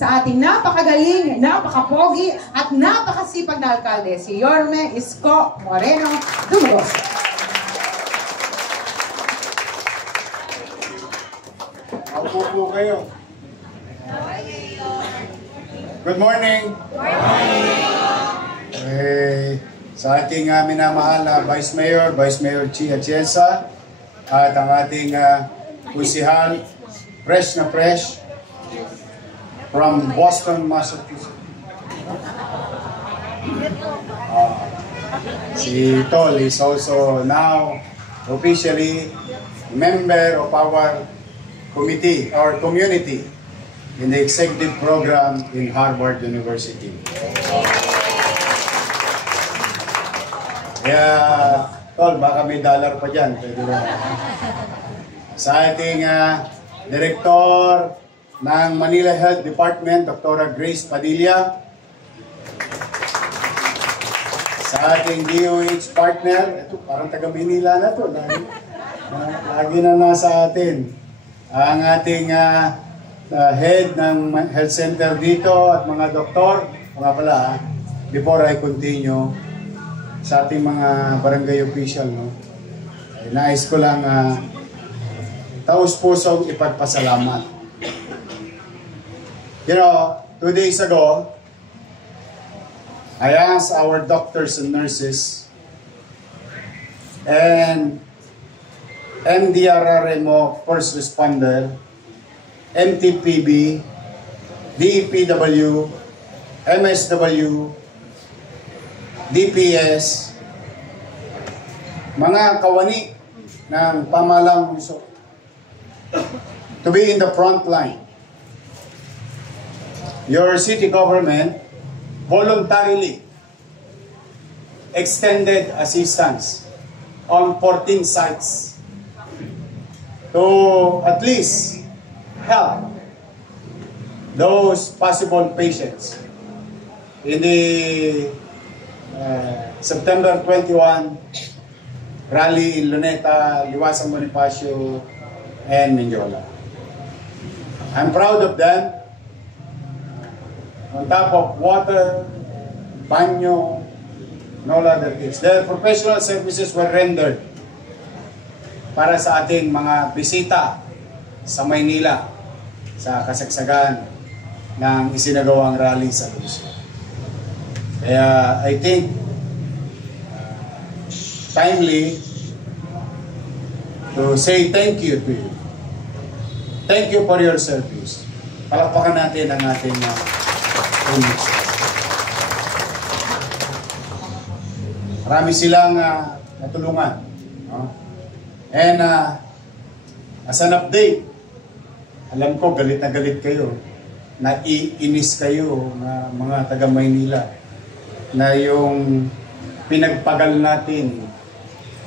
sa ating napakagaling, napakapogi, at napakasipag na alkalde, si Yorme Isko Moreno Dumugos. Ako po kayo. Good morning. Good morning. Sa ating minamahal na Vice Mayor Chia Atienza, at ang ating kusihal, fresh na fresh, from Boston, Massachusetts. Si Tol is also now officially member of our committee or community in the executive program in Harvard University. Kaya, Tol, baka may dollar pa dyan. Pwede ba? Sa ating Director ng Manila Health Department, Dr. Grace Padilla. Sa ating DOH partner, ito parang taga Manila na to. Lagi na nasa atin. Ang ating head ng health center dito at mga doktor. Mga pala, before I continue, sa ating mga barangay official, no? Nais ko lang taus-pusong ipagpasalamat. You know, 2 days ago, I asked our doctors and nurses and MDRRMO first responder, MTPB, DEPW, MSW, DPS, mga kawani ng pamahalang lungsod to be in the front line. Your city government voluntarily extended assistance on 14 sites to at least help those possible patients in the September 21 rally in Luneta, Liwasan Bonifacio, and Mindiola. I'm proud of them. On top of water, banyo, and all other things. Their professional services were rendered para sa ating mga bisita sa Maynila sa kasagsagan ng isinagawang rally sa Luzon. Kaya I think timely to say thank you to you. Thank you for your service. Palakpakan natin ang ating marami silang natulungan. No? And as an update, alam ko galit na galit kayo, naiinis kayo na mga taga Maynila na yung pinagpagal natin,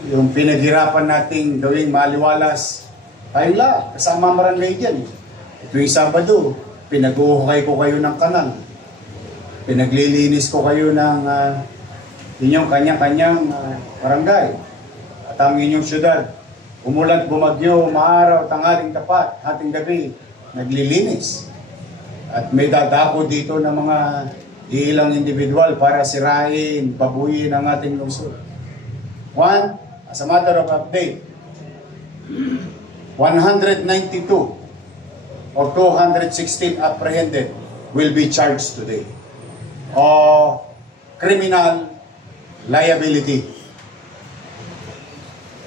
yung pinaghirapan nating gawing maliwalas, tayo lang, kasama marangay dyan. Ito yung Sabado, pinag-uhukay ko kayo ng kanal. Pinaglilinis ko kayo ng inyong kanyang-kanyang barangay. At ang inyong syudad, umulan, bumagyo, maaraw, tanghaling tapat, hating gabi, naglilinis. At may dadako dito ng mga ilang individual para sirain, babuyin ang ating lungsod. One, as a matter of update, 192 or 216 apprehended will be charged today of criminal liability.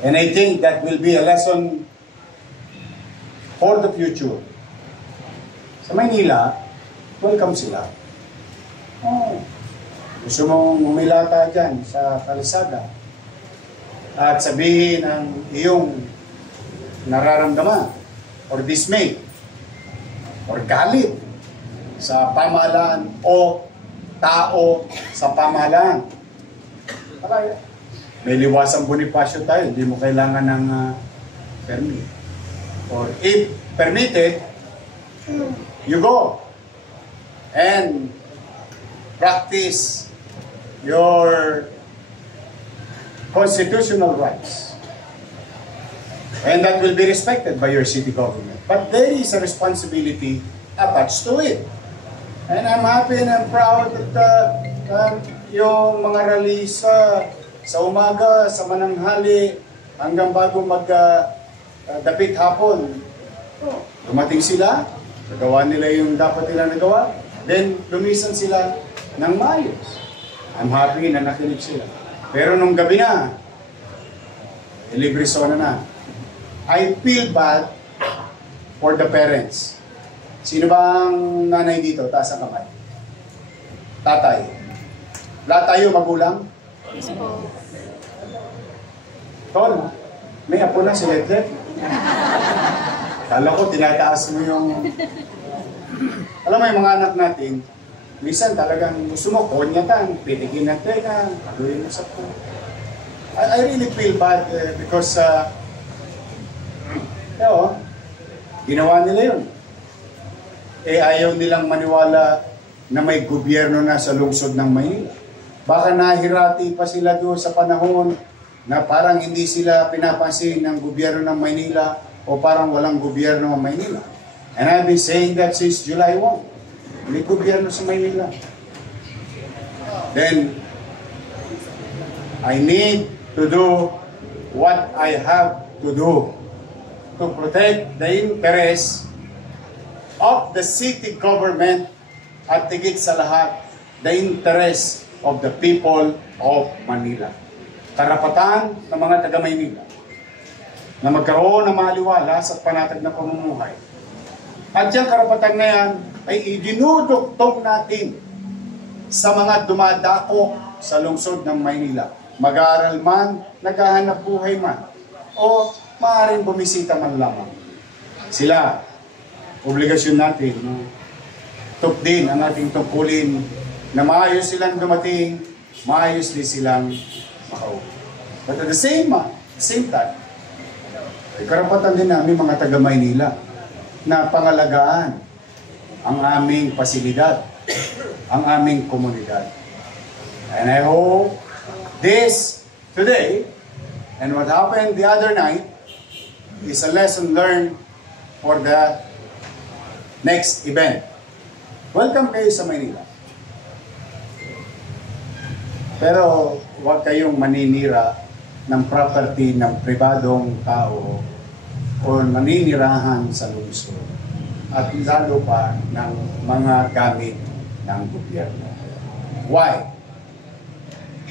And I think that will be a lesson for the future. Sa Maynila, welcome sila. Oh, gusto mong umilata dyan sa kalsada at sabihin ang iyong nararamdaman or dismay or galit sa pamahalaan o tao sa pamahalaan. May Liwasan Bonifacio tayo, hindi mo kailangan ng permit. Or if permitted, you go and practice your constitutional rights. And that will be respected by your city government. But there is a responsibility attached to it. And I'm happy and I'm proud that yung mga rallies sa umaga, sa mananghali, hanggang bago dapit hapon, dumating sila, nagawa nila yung dapat nila nagawa, then lumisan sila ng maayos. I'm happy na nakinig sila. Pero nung gabi na, libre zona na. I feel bad for the parents. Sino ba ang nanay dito? Taas ang kamay. Tatay. Lahat tayo magulang? Yes po. Tol, may apo na si Letlet. Kala ko, tinataas mo yung... Alam mo yung mga anak natin, minsan talagang gusto mo, konyatan, pitikin na teka, kaluin mo sa po. I really feel bad because ginawa nila yun. Ayaw nilang maniwala na may gobyerno na sa lungsod ng Maynila. Baka nahirati pa sila doon sa panahon na parang hindi sila pinapansin ng gobyerno ng Maynila o parang walang gobyerno ng Maynila. And I've been saying that since July 1. May gobyerno sa Maynila. Then, I need to do what I have to do to protect the interests of the city government at higit sa lahat, the interest of the people of Manila. Karapatan ng mga taga-Maynila na magkaroon ng maliwalas at panatag na pamumuhay. At yung karapatan na yan ay idinuduktong natin sa mga dumadako sa lungsod ng Maynila. Mag-aaral man, naghahanap buhay man, o maaaring bumisita man lamang. Sila, obligasyon natin, din ang ating tungkulin na maayos silang dumating, maayos din silang makauwi. But at the same time, ay karapatan din namin mga taga-Maynila na pangalagaan ang aming pasilidad, ang aming komunidad. And I hope this today and what happened the other night is a lesson learned for the next event. Welcome kayo sa Maynila. Pero huwag kayong maninira ng property ng pribadong tao o maninirahan sa lungsod at lalo pa ng mga gamit ng gobyerno. Why?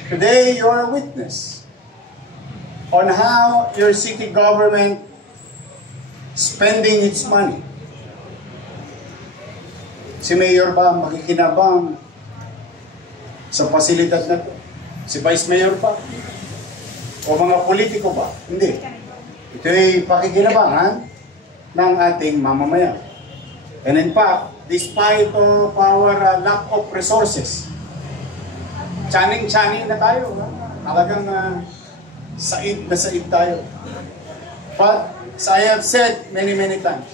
Today, you are a witness on how your city government spending its money. Si Mayor ba makikinabang sa pasilidad na ito? Si Vice Mayor ba? O mga politiko ba? Hindi. Ito ay pakikinabangan ng ating mamamayan. And in fact, despite of our lack of resources, tsaning-tsaning na tayo. Talagang said na said tayo. But, as I have said many times,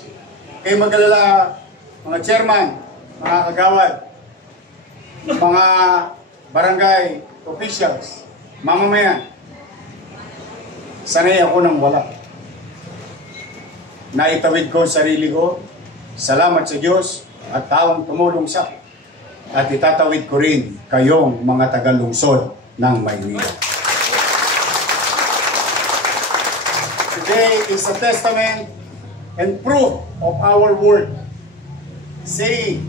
kayo mag-alala, mga chairman, mga kagawad, mga barangay officials, mamamayan, sanay ako ng wala. Naitawid ko sarili ko, salamat sa Diyos at taong tumulong sa akin. At itatawid ko rin kayong mga tagalungsod ng Maynila. Today is a testament and proof of our word, saying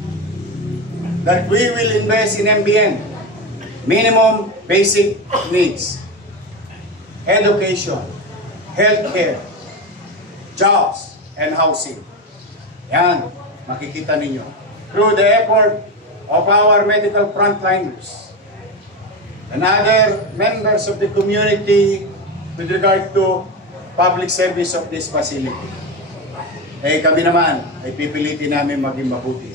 that we will invest in MBN, minimum basic needs, education, healthcare, jobs, and housing. Yan, makikita ninyo. Through the effort of our medical frontliners and other members of the community with regard to public service of this facility. Kami naman ay pipilitin namin maging mabuti.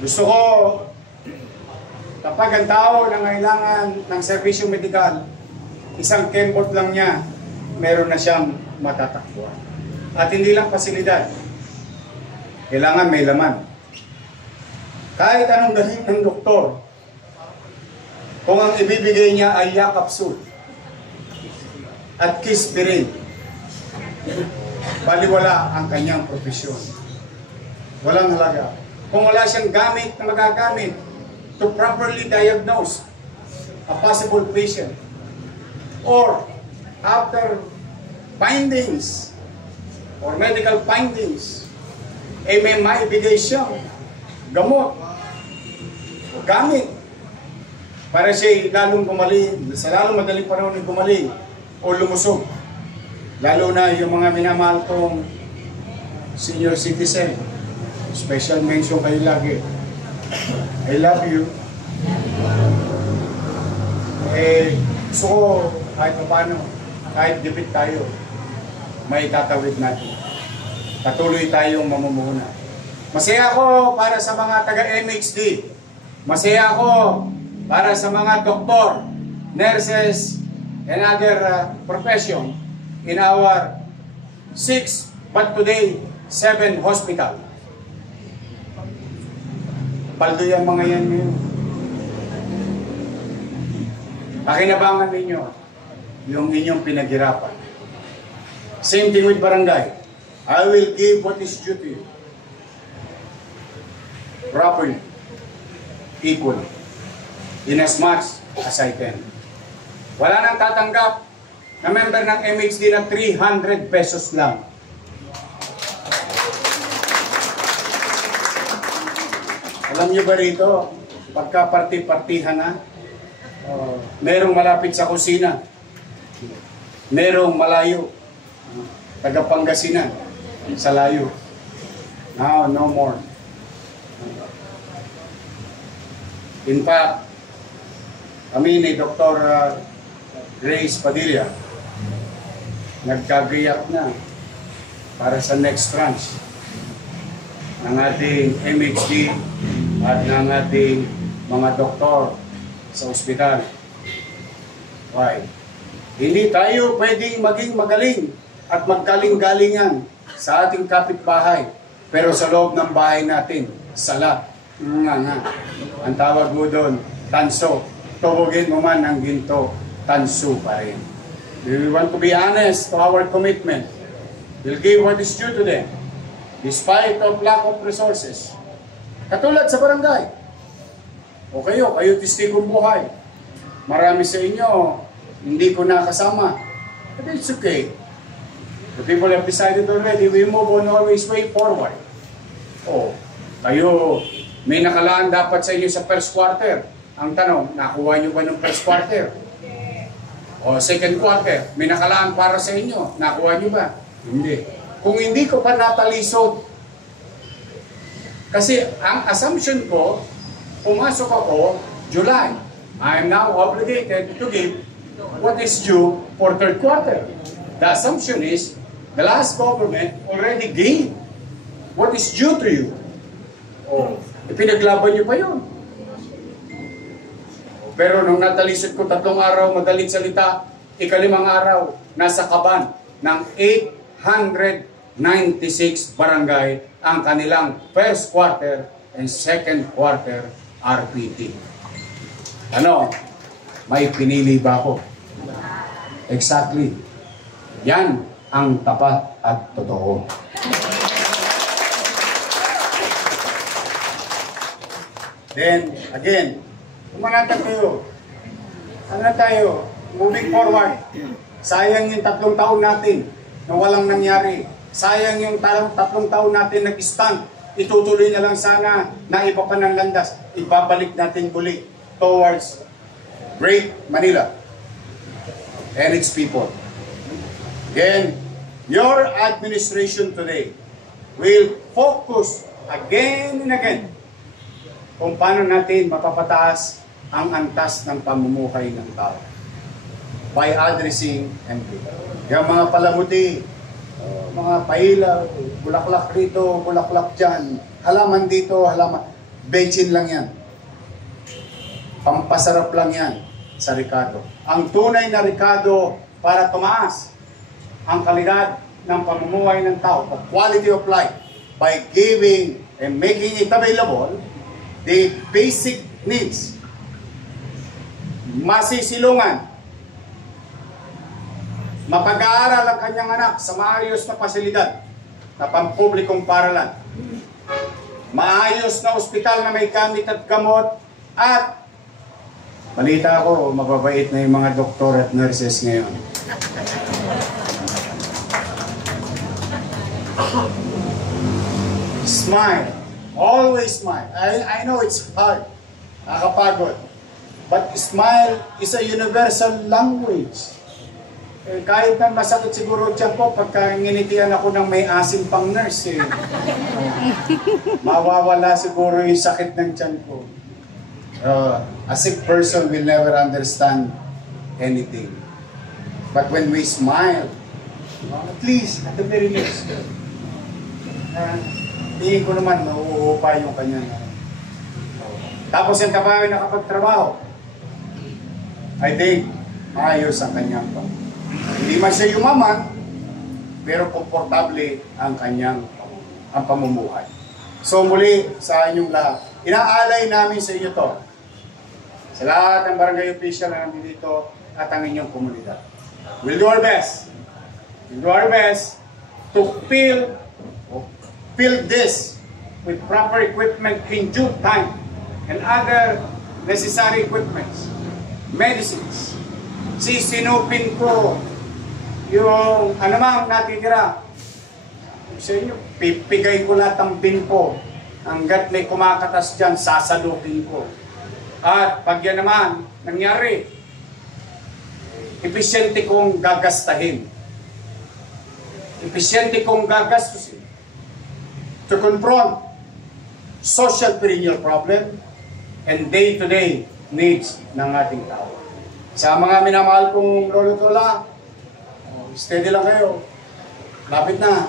Gusto ko, kapag ang tao na kailangan ng servisyo medikal, isang kembot lang niya, meron na siyang matatakbuhan. At hindi lang pasilidad. Kailangan may laman. Kahit anong galing ng doktor, kung ang ibibigay niya ay yakapsul at kispirin, baliwala ang kanyang profesyon. Walang halaga. kung wala siyang gamit na magagamit to properly diagnose a possible patient. Or after findings or medical findings, may maibigay siyang gamot o gamit para siya lalong gumaling, sa lalong madaling panahon ay gumaling o lumusog. Lalo na yung mga minamahal kong senior citizen. Special mention kayo lagi. I love you. Gusto ko kahit paano, kahit gipit tayo, may tatawid natin. Patuloy tayong mamumuhunan. Masaya ako para sa mga taga-MHD. Masaya ako para sa mga doktor, nurses, and other profession in our 6, but today, 7 hospital. Paldo yung mga yan ngayon. Pakinabangan ninyo yung inyong pinaghirapan. Same thing with barangay. I will give what is due to you. Properly. Equally. In as much as I can. Wala nang tatanggap na member ng MHD na 300 pesos lang. Alam niyo ba rito, pagka party-partihan na, merong malapit sa kusina, merong malayo, taga Pangasinan, sa layo. Now, no more. In fact, kami ni Dr. Grace Padilla, nagkagayak na para sa next tranche ng ating MHD at ng ating mga doktor sa ospital. Why? Hindi tayo pwedeng maging magaling at magkaling-galingan sa ating kapitbahay, pero sa loob ng bahay natin, sala. Ang tawag mo doon, tanso. Tubugin mo man ng ginto, tanso pa rin. We want to be honest to our commitment. We'll give what is due to them, despite of lack of resources. Katulad sa barangay. O kayo testigong buhay. Marami sa inyo, hindi ko nakasama. But it's okay. The people have decided already, we move on always way forward. O, kayo, may nakalaan dapat sa inyo sa first quarter. Ang tanong, nakuha nyo ba ng first quarter? O second quarter, may nakalaan para sa inyo. Nakuha nyo ba? Hindi. Kung hindi ko pa natalisod, kasi ang assumption ko, pumasok ako July. I am now obligated to give what is due for third quarter. The assumption is, the last government already gave what is due to you. O, ipinaglaban nyo pa yun. Pero nung natalisod ko 3 araw, madaling salita, 5 araw, nasa kaban ng 896 barangay ang kanilang first quarter and second quarter RPT. Ano? May pinili ba ako? Exactly. Yan ang tapat at totoo. Then, again, umanatag kayo. Ano tayo? Moving forward. Sayang yung 3 taon natin na walang nangyari. Sayang yung 3 taon natin nag-stand. Itutuloy na lang sana na iba pa ng landas. Ibabalik natin muli towards Great Manila and its people. Again, your administration today will focus again and again kung paano natin mapapataas ang antas ng pamumuhay ng tao by addressing everything. Yung mga palamuti, mga pailaw, bulaklak rito, bulaklak dyan, halaman dito, halaman, bensin lang yan. Pampasarap lang yan sa Ricardo. Ang tunay na Ricardo para tumaas ang kalidad ng pamumuhay ng tao, the quality of life, by giving and making it available the basic needs. Masisilungan, mapag-aaral ang kanyang anak sa maayos na pasilidad na pampublikong paralan. maayos na ospital na may gamit at gamot, at balita ko, mababait na yung mga doktor at nurses ngayon. Smile. Always smile. I know it's hard. Nakakapagod. But smile is a universal language. Eh, kahit na masakit siguro dyan po, pagka nginitian ako ng may asim pang nurse, eh. Mawawala siguro yung sakit ng tiyan ko. A sick person will never understand anything. But when we smile, at least, at the very least, tingin ko naman, nauupa yung kanya. Tapos yung kabayo nakapagtrabaho, I think, maayos ang kanyang pang. Hindi man siya yumaman, pero komportable ang kanyang pamumuhay. So muli, sa inyong lahat, inaalay namin sa inyo to. Sa lahat ng barangay official na nandito at ang inyong komunidad. We'll do our best. We'll do our best to fill this with proper equipment in due time and other necessary equipments, medicines. Sisinupin ko yung anumang natitira sa inyo. Pipigay ko lahat ang bin ko. Hanggat may kumakatas dyan, sasalukin ko. At pag yan naman nangyari, episyente kong gagastahin. Episyente kong gagastusin to confront social perennial problem and day-to-day needs ng ating tao. Sa mga minamahal kong lolo tola, steady lang kayo. Lapit na.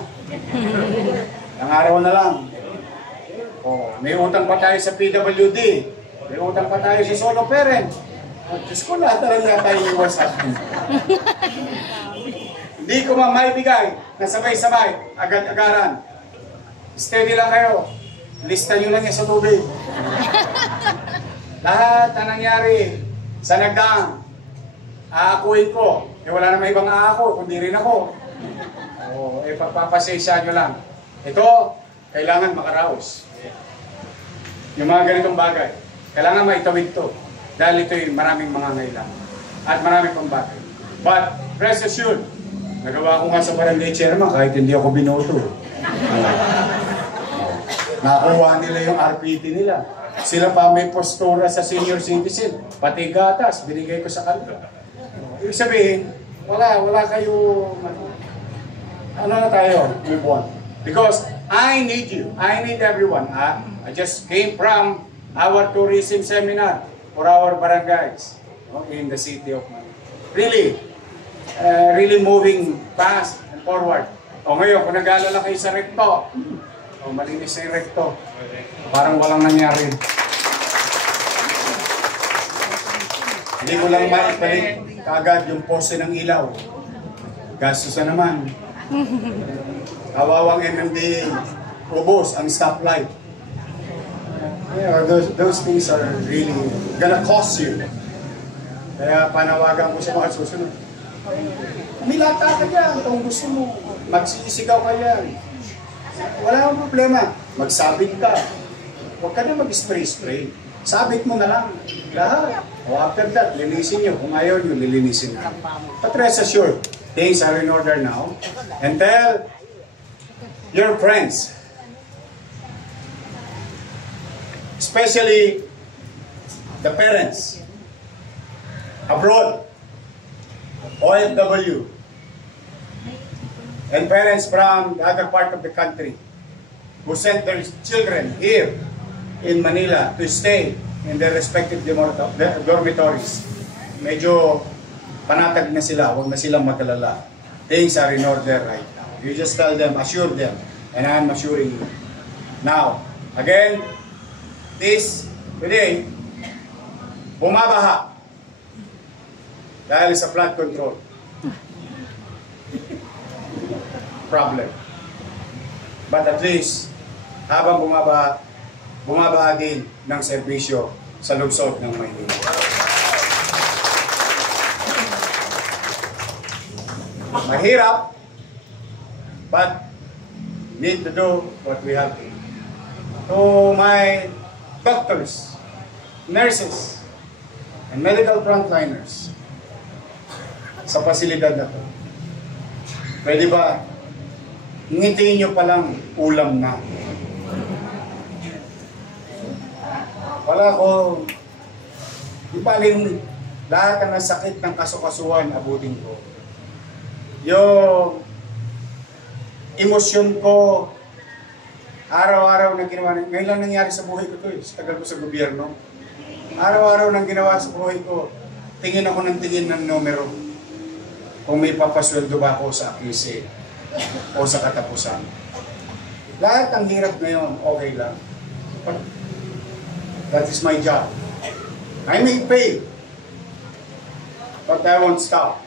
Ang araw na lang. May utang pa tayo sa PWD. May utang pa tayo sa solo parent. Diyos ko, lahat na tayo iwas sa akin. Hindi ko maibigay na sabay-sabay, agad-agaran. Steady lang kayo. Lista nyo lang yan sa tubig. Lahat na nangyari sa nagdaang, aakuin ko. Wala namang ibang aako, kundi rin ako. Pagpapasensya nyo lang. Ito, kailangan makaraos. Yung mga ganitong bagay, kailangan maitawid to. Dahil ito'y maraming mga ngailangan. At maraming pang bagay. But, rest assured, nagawa ko nga sa barangay chairman kahit hindi ako binoto. Nakuha nila yung RPT nila. Sila pa may postura sa senior citizen. Pati gatas, binigay ko sa kanila. Ibig sabihin, wala kayo, ano na tayo, move on. Because I need you, I need everyone. I just came from our tourism seminar for our barangays in the city of Manila. Really moving fast and forward. Ngayon, kung nag-aalala kayo sa recto, malinis na yung recto. Parang walang nangyari. Hindi ko lang maibalik kaagad yung pose ng ilaw. Gastos na naman. Kawawang MMDA, ubos ang stoplight. Those things are really gonna cost you. Kaya panawagan ko sa mga susunod. Milata ka dyan kung gusto mo. Magsisigaw ka yan. Wala akong problema. Magsabit ka. Huwag ka na mag-spray-spray. Sabit mo na lang. Lahat. O after that, linisin nyo. Kung ayaw nyo, lilinisin na. But rest assured, things are in order now. And tell your friends, especially the parents abroad, OFW, and parents from the other part of the country who sent their children here in Manila to stay in their respective dormitories. Medyo panatag na sila, huwag na silang magalala. Things are in order right now. You just tell them, assure them, and I'm assuring you. Now, again, this today, bumabaha dahil sa flood control problem. But at least, habang bumabaha din ng serbisyo sa lungsod ng Maynila. Mahirap, but need to do what we have to. to my doctors, nurses, and medical frontliners sa pasilidad na to. Pwede ba, ngitiin nyo palang ulam na. Wala ko, di baling lahat ng sakit ng kasukasuan abutin ko. Yung emosyon ko, araw-araw na ginawa, ngayon lang nangyari sa buhay ko to sa tagal ko sa gobyerno. Araw-araw nang ginawa sa buhay ko, tingin ako ng tingin ng numero. Kung may papasweldo ba ako sa AQC o sa katapusan. Lahat ng hirap ngayon, okay lang. But that is my job. I may pay, but I won't stop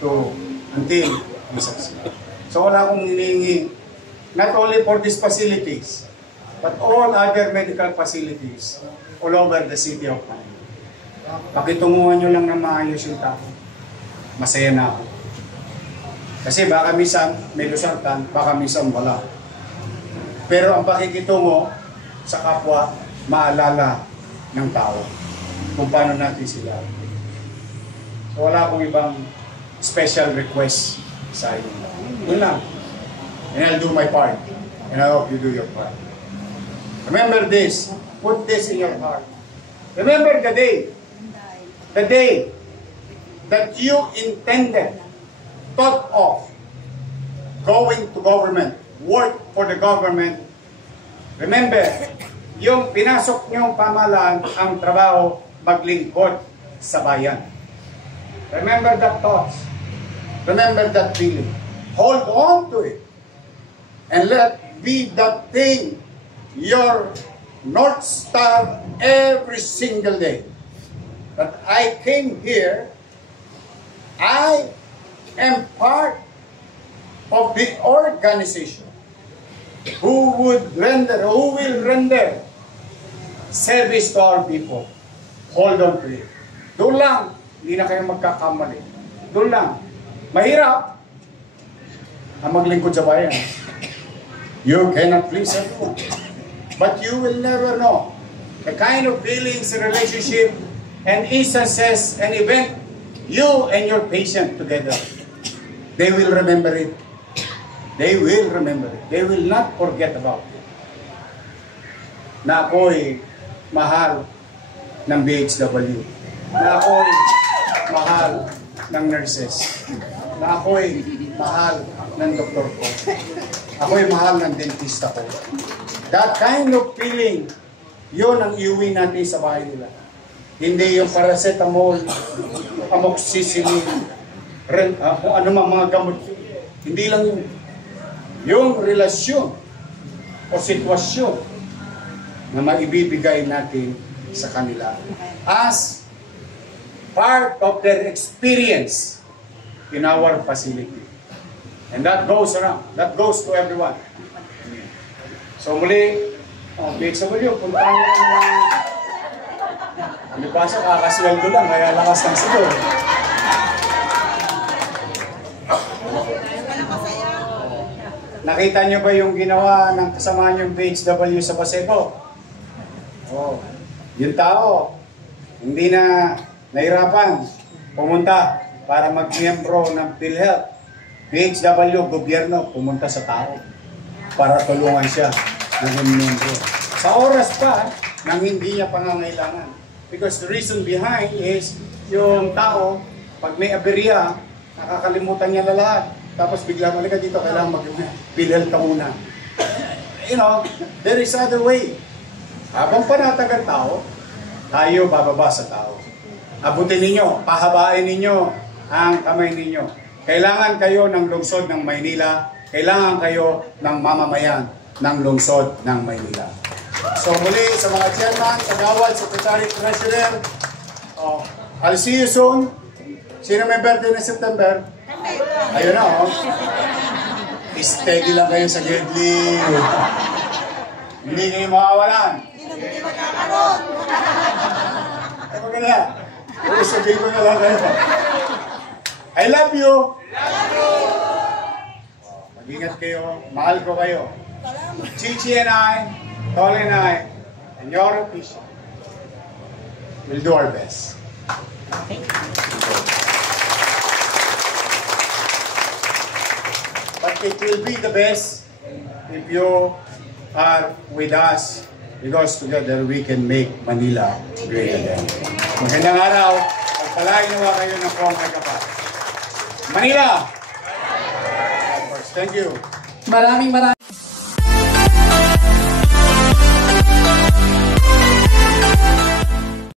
until we succeed. So wala akong hinihingi, not only for these facilities, but all other medical facilities all over the city of Manila. Pakitunguhan nyo lang na maayos yung tao. Masaya na ako. Kasi baka minsan may lusartan, baka minsan wala. Pero ang pakikitungo sa kapwa, maalala ng tao kung paano natin sila. So wala akong ibang special request sa inyo. Yun lang. And I'll do my part. And I hope you do your part. Remember this. Put this in your heart. Remember the day that you intended, thought of going to government, work for the government. Remember, yung pinasok niyong pamahalaan ang trabaho maglingkod sa bayan. Remember that thought. Remember that feeling. Hold on to it. And let be that thing your North Star every single day. That I came here, I am part of the organization who will render service to our people. Hold on to it. Doon lang, hindi na kayo magkakamali. Doon lang. Mahirap ang maglingkod sa bayan. You cannot please everyone. But you will never know the kind of feelings, relationship, and instances, and event you and your patient together. They will remember it. They will remember it. They will not forget about it. Na ako'y mahal ng BHW. Na ako'y mahal ng nurses. Na ako'y mahal ng doktor ko. Ako'y mahal ng dentista ko. That kind of feeling, yun ang iuwi natin sa bahay nila. Hindi yung paracetamol, amoxicillin, kung ano mga gamot. Hindi lang yun. Yung relasyon o sitwasyon na maibibigay natin sa kanila as part of their experience in our facility. And that goes around. That goes to everyone. So muli, BHW, puntaan nyo ng hindi pa siya, kakasweldo lang, kaya lakas ng siguro. Nakita nyo ba yung ginawa ng kasama niyong BHW sa Paseco? Oh, yung tao, hindi na nahirapan pumunta para mag-miyembro ng PhilHealth. BHW, gobyerno, pumunta sa tao para tulungan siya ng miyembro. Sa oras pa, nang hindi niya pangangailangan. Because the reason behind is, yung tao, pag may aberya, nakakalimutan niya lahat. Tapos bigla mo dito, kailangan mag-PhilHealth ka muna. You know, there is other way. Habang panatagal tao, tayo bababa sa tao. Abutin ninyo, pahabain ninyo ang kamay ninyo. Kailangan kayo ng lungsod ng Maynila. Kailangan kayo ng mamamayan ng lungsod ng Maynila. So muli sa mga chairman, kagawad, secretary, treasurer, I'll see you soon. Sino may birthday na September? Ayun na, Steady lang kayo sa Gedli. Hindi kayo makawalan. Hindi magkakaroon. Ay, maganda. Sabihin ko na lang kayo. I love you. Mag-ingat kayo. Mahal ko kayo. Chichi and I, Tol and I, and your official will do our best. But it will be the best if you are with us because together we can make Manila great again. Magandang araw. Pagpalain nawa kayo ng Kongre Kapal. Manila! Thank you. Maraming